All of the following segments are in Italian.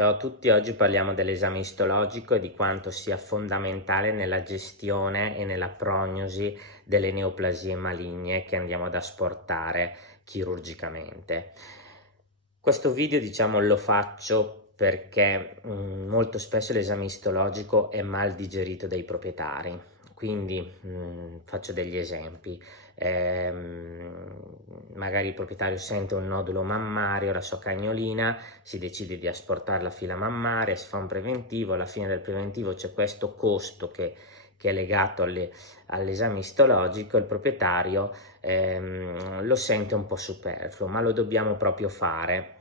Ciao a tutti, oggi parliamo dell'esame istologico e di quanto sia fondamentale nella gestione e nella prognosi delle neoplasie maligne che andiamo ad asportare chirurgicamente. Questo video, lo faccio perché molto spesso l'esame istologico è mal digerito dai proprietari, quindi faccio degli esempi. Magari il proprietario sente un nodulo mammario, la sua cagnolina, si decide di asportare la fila mammaria, si fa un preventivo, alla fine del preventivo c'è questo costo che è legato all'esame istologico, il proprietario lo sente un po' superfluo, ma lo dobbiamo proprio fare.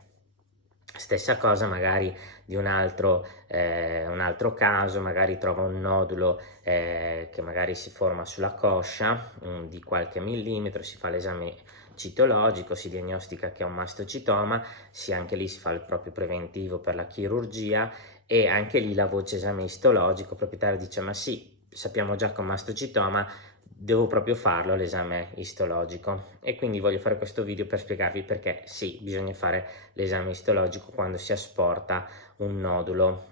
Stessa cosa magari di un altro caso, magari trova un nodulo che magari si forma sulla coscia di qualche millimetro, si fa l'esame citologico, si diagnostica che è un mastocitoma, anche lì si fa il proprio preventivo per la chirurgia e anche lì la voce esame istologico, il proprietario dice ma sì, sappiamo già che è un mastocitoma, devo proprio farlo l'esame istologico. E quindi voglio fare questo video per spiegarvi perché sì, bisogna fare l'esame istologico quando si asporta un nodulo,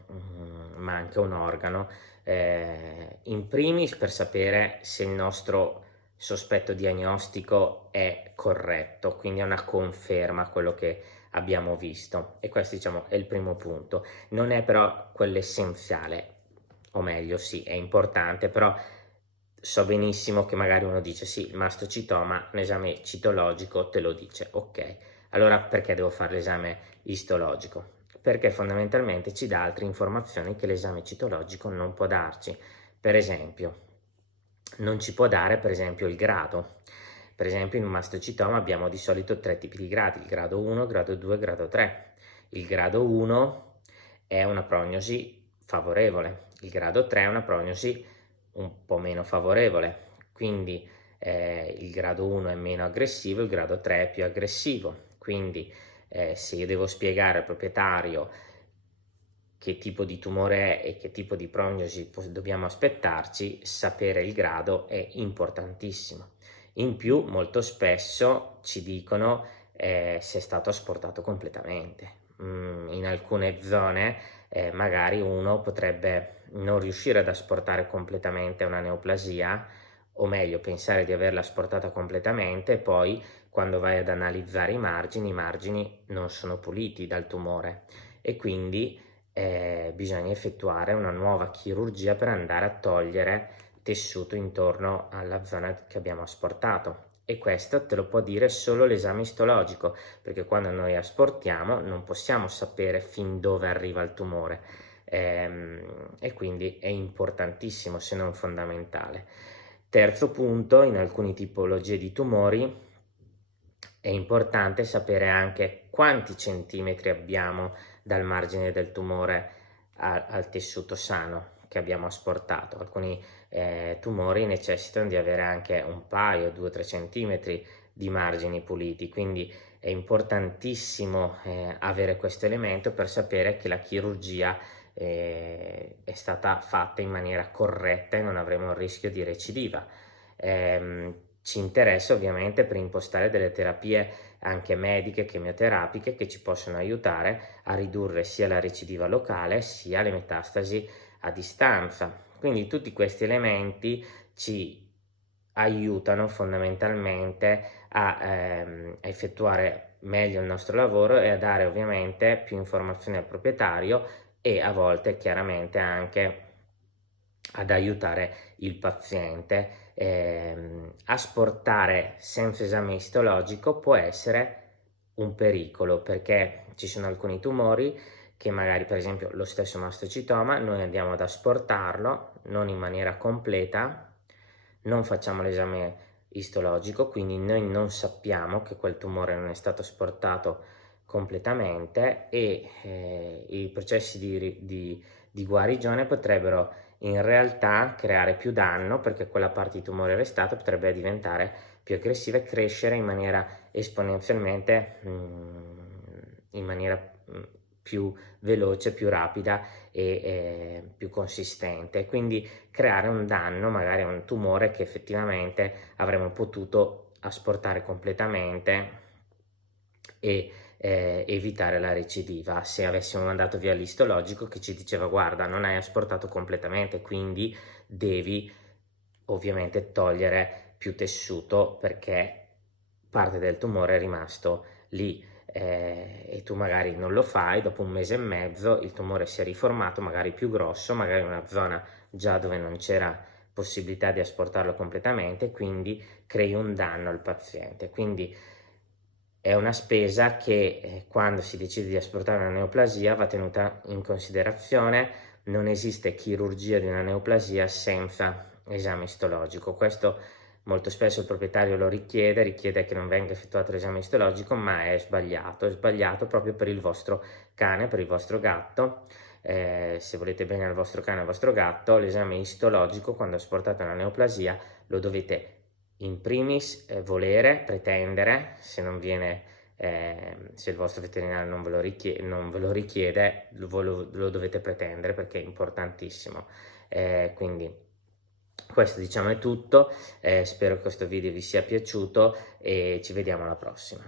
ma anche un organo, in primis per sapere se il nostro sospetto diagnostico è corretto, quindi è una conferma a quello che abbiamo visto, e questo è il primo punto. Non è però quello essenziale, o meglio sì, è importante, però so benissimo che magari uno dice sì, il mastocitoma, l'esame citologico te lo dice, ok, allora perché devo fare l'esame istologico? Perché fondamentalmente ci dà altre informazioni che l'esame citologico non può darci. Per esempio, non ci può dare per esempio il grado. Per esempio in un mastocitoma abbiamo di solito tre tipi di gradi, il grado 1, grado 2, grado 3. Il grado 1 è una prognosi favorevole, il grado 3 è una prognosi un po' meno favorevole, quindi il grado 1 è meno aggressivo, il grado 3 è più aggressivo, quindi se io devo spiegare al proprietario che tipo di tumore è e che tipo di prognosi dobbiamo aspettarci, sapere il grado è importantissimo. In più, molto spesso ci dicono se è stato asportato completamente. In alcune zone magari uno potrebbe non riuscire ad asportare completamente una neoplasia, o meglio, pensare di averla asportata completamente e poi quando vai ad analizzare i margini non sono puliti dal tumore e quindi bisogna effettuare una nuova chirurgia per andare a togliere tessuto intorno alla zona che abbiamo asportato, e questo te lo può dire solo l'esame istologico, perché quando noi asportiamo non possiamo sapere fin dove arriva il tumore, e quindi è importantissimo se non fondamentale. Terzo punto, in alcune tipologie di tumori è importante sapere anche quanti centimetri abbiamo dal margine del tumore al tessuto sano che abbiamo asportato. Alcuni tumori necessitano di avere anche un paio, 2-3 centimetri di margini puliti, quindi è importantissimo avere questo elemento per sapere che la chirurgia è stata fatta in maniera corretta e non avremo il rischio di recidiva. Ci interessa ovviamente per impostare delle terapie anche mediche, chemioterapiche, che ci possono aiutare a ridurre sia la recidiva locale sia le metastasi a distanza. Quindi tutti questi elementi ci aiutano fondamentalmente a effettuare meglio il nostro lavoro e a dare ovviamente più informazioni al proprietario e a volte chiaramente anche ad aiutare il paziente. Asportare senza esame istologico può essere un pericolo, perché ci sono alcuni tumori che magari, per esempio lo stesso mastocitoma, noi andiamo ad asportarlo non in maniera completa, non facciamo l'esame istologico, quindi noi non sappiamo che quel tumore non è stato asportato completamente e i processi di guarigione potrebbero in realtà creare più danno, perché quella parte di tumore restata potrebbe diventare più aggressiva e crescere in maniera esponenzialmente, in maniera più veloce, più rapida e più consistente, quindi creare un danno magari a un tumore che effettivamente avremmo potuto asportare completamente e evitare la recidiva. Se avessimo mandato via l'istologico che ci diceva guarda non hai asportato completamente, quindi devi ovviamente togliere più tessuto perché parte del tumore è rimasto lì, e tu magari non lo fai, dopo un mese e mezzo il tumore si è riformato, magari più grosso, magari in una zona già dove non c'era possibilità di asportarlo completamente, quindi crei un danno al paziente. Quindi è una spesa che quando si decide di asportare una neoplasia va tenuta in considerazione. Non esiste chirurgia di una neoplasia senza esame istologico. Questo molto spesso il proprietario lo richiede che non venga effettuato l'esame istologico, ma è sbagliato proprio per il vostro cane, per il vostro gatto. Se volete bene al vostro cane e al vostro gatto, l'esame istologico quando asportate una neoplasia lo dovete in primis volere, pretendere, se non viene, se il vostro veterinario non ve lo richiede, lo dovete pretendere perché è importantissimo. Quindi questo diciamo è tutto, spero che questo video vi sia piaciuto e ci vediamo alla prossima.